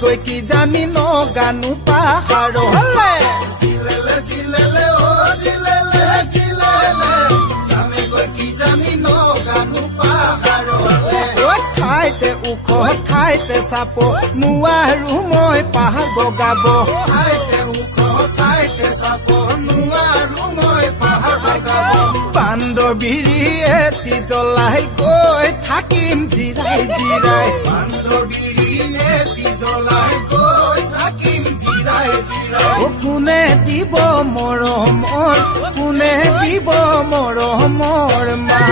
গৈ কি জানি নগানো পাহাৰলে জিলেলে জিলেলে ও জিলেলে জিলেলে আমি গৈ কি জানি নগানো পাহাৰলে ঐ ঠাইতে উখ ঠাইতে চাপ নোৱাৰো মই পাহাৰ বগাব ঠাইতে উখ ঠাইতে চাপ নোৱাৰো মই পাহাৰ বগাব বান্দৰবিৰি এটি জ্বলাই গৈ থাকিম জিৰাই জিৰাই বান্দৰবিৰি কোনে দিব মৰমৰ কোনে দিব মৰমৰ মা